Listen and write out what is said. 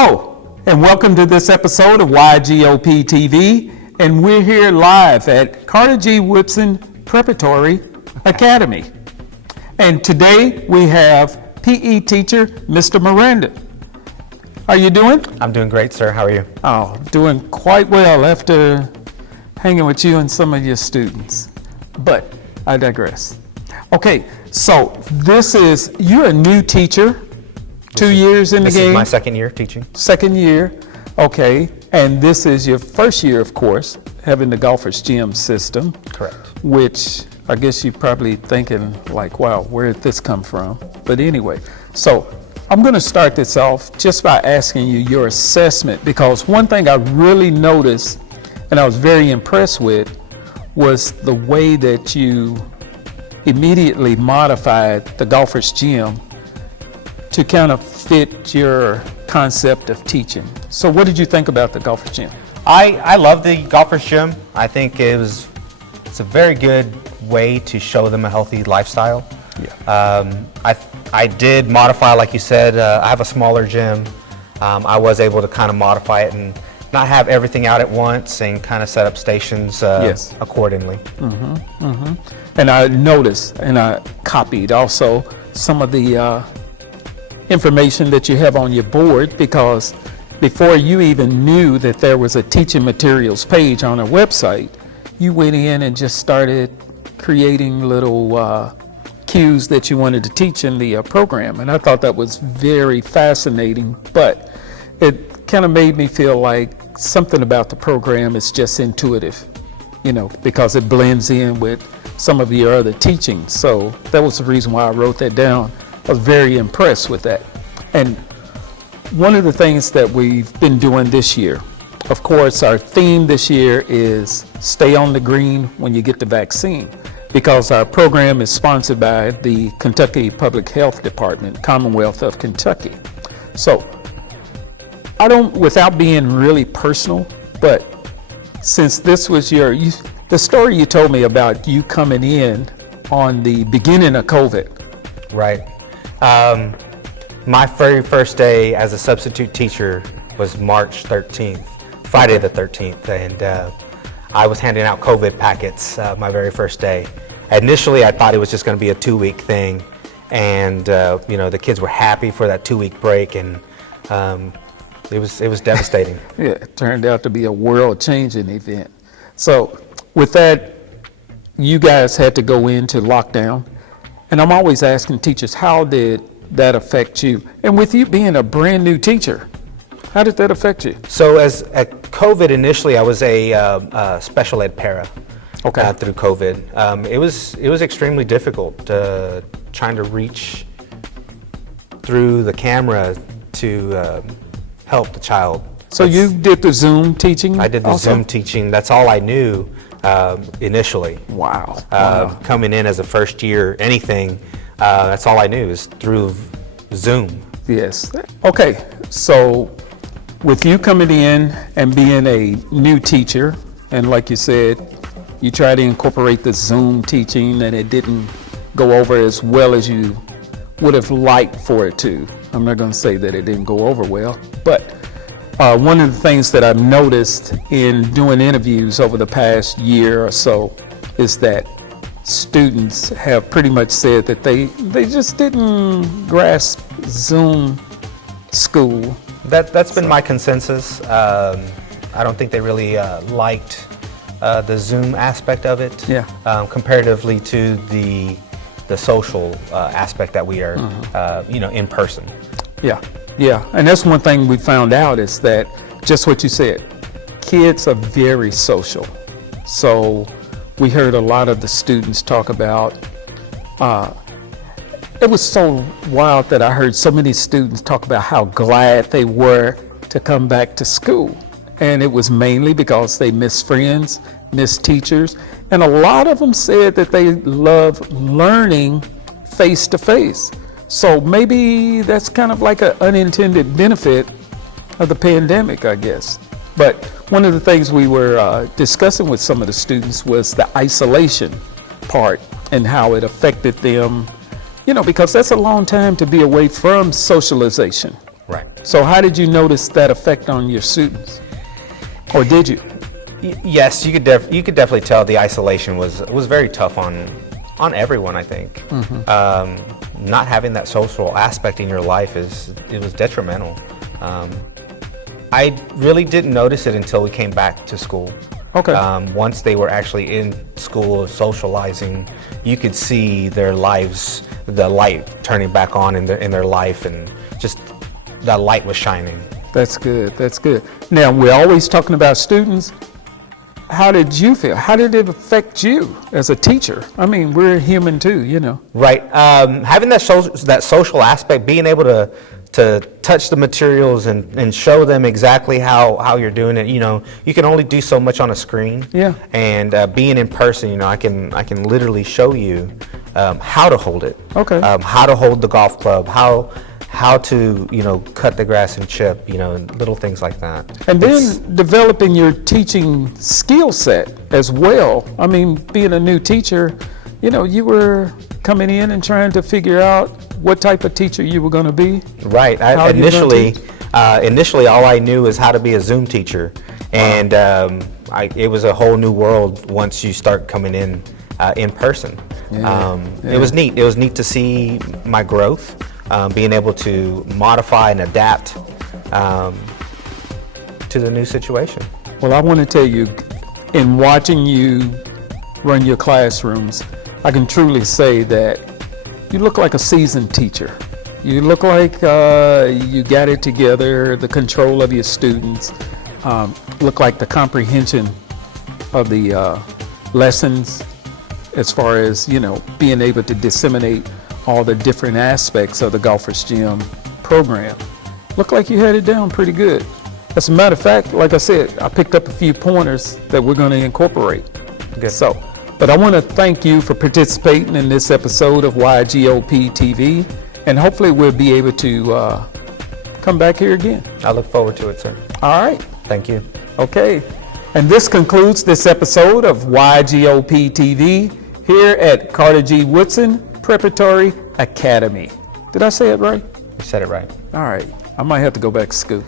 Hello, and welcome to this episode of Y.G.O.P TV, and we're here live at Carter G. Woodson Prepatory Academy. And today we have PE teacher, Mr. Miranda. How are you doing? I'm doing great, sir. How are you? Oh, doing quite well after hanging with you and some of your students. But I digress. Okay, so you're a new teacher, 2 years in the game? This is my second year teaching. Second year, okay. And this is your first year, of course, having the Golfers Gym system. Correct. Which I guess you're probably thinking like, wow, where did this come from? But anyway, so I'm gonna start this off just by asking you your assessment, because one thing I really noticed and I was very impressed with was the way that you immediately modified the Golfers Gym to kind of fit your concept of teaching. So what did you think about the Golfers Gym? I love the Golfers Gym. I think it's a very good way to show them a healthy lifestyle. Yeah. I did modify, like you said, I have a smaller gym. I was able to kind of modify it and not have everything out at once and kind of set up stations Yes. accordingly. And I noticed and I copied also some of the information that you have on your board, because before you even knew that there was a teaching materials page on our website, you went in and just started creating little cues that you wanted to teach in the program. And I thought that was very fascinating, but it kind of made me feel like something about the program is just intuitive, because it blends in with some of your other teaching. So that was the reason why I wrote that down. I was very impressed with that. And one of the things that we've been doing this year, of course, our theme this year is stay on the green when you get the vaccine, because our program is sponsored by the Kentucky Public Health Department, Commonwealth of Kentucky. So without being really personal, but since this was the story you told me about you coming in on the beginning of COVID. Right. My very first day as a substitute teacher was March 13th, Friday the 13th, and I was handing out COVID packets my very first day. Initially, I thought it was just going to be a 2-week thing, and the kids were happy for that 2-week break, and it was devastating. Yeah, it turned out to be a world-changing event. So with that, you guys had to go into lockdown, and I'm always asking teachers, how did that affect you? And with you being a brand new teacher, how did that affect you? So at COVID initially, I was a special ed para. Okay. Through COVID. It was extremely difficult trying to reach through the camera to help the child. So you did the Zoom teaching? I did the also? Zoom teaching. That's all I knew initially. Wow. Coming in as a first year, anything, that's all I knew is through Zoom. Yes. Okay. So with you coming in and being a new teacher, and like you said, you tried to incorporate the Zoom teaching and it didn't go over as well as you would have liked for it to. I'm not going to say that it didn't go over well, but one of the things that I've noticed in doing interviews over the past year or so is that students have pretty much said that they just didn't grasp Zoom school. That's been my consensus. I don't think they really liked the Zoom aspect of it. Yeah. Comparatively to the social aspect that we are, in person. Yeah, and that's one thing we found out is that just what you said, kids are very social. So we heard a lot of the students talk about, it was so wild that I heard so many students talk about how glad they were to come back to school. And it was mainly because they missed friends, missed teachers, and a lot of them said that they love learning face to face. So maybe that's kind of like an unintended benefit of the pandemic, I guess. But one of the things we were discussing with some of the students was the isolation part and how it affected them, because that's a long time to be away from socialization. Right. So how did you notice that effect on your students? Or did you? Yes, you could definitely tell the isolation was very tough on everyone, I think. Not having that social aspect in your life it was detrimental. I really didn't notice it until we came back to school. Okay. Once they were actually in school socializing, you could see their lives, the light turning back on in their life, and just that light was shining. That's good. That's good. Now, we're always talking about students. How did you feel? How did it affect you as a teacher? I mean, we're human too, you know. Right. Having that social aspect, being able to touch the materials and show them exactly how you're doing it. You know, you can only do so much on a screen. Yeah. And being in person, you know, I can literally show you how to hold it. Okay. How to hold the golf club. How to, you know, cut the grass and chip, you know, little things like that. And then developing your teaching skill set as well. I mean, being a new teacher, you know, you were coming in and trying to figure out what type of teacher you were going to be. Right. Initially, all I knew is how to be a Zoom teacher, and it was a whole new world once you start coming in person. Yeah. It was neat. It was neat to see my growth. Being able to modify and adapt to the new situation. Well, I want to tell you, in watching you run your classrooms, I can truly say that you look like a seasoned teacher. You look like you got it together, the control of your students, look like the comprehension of the lessons as far as, you know, being able to disseminate all the different aspects of the Golfers Gym program. Looked like you had it down pretty good. As a matter of fact, like I said, I picked up a few pointers that we're going to incorporate. Good. So, but I want to thank you for participating in this episode of Y.G.O.P TV, and hopefully we'll be able to come back here again. I look forward to it, sir. All right. Thank you. Okay. And this concludes this episode of Y.G.O.P TV here at Carter G. Woodson Prepatory Academy. Did I say it right? You said it right. All right. I might have to go back to school.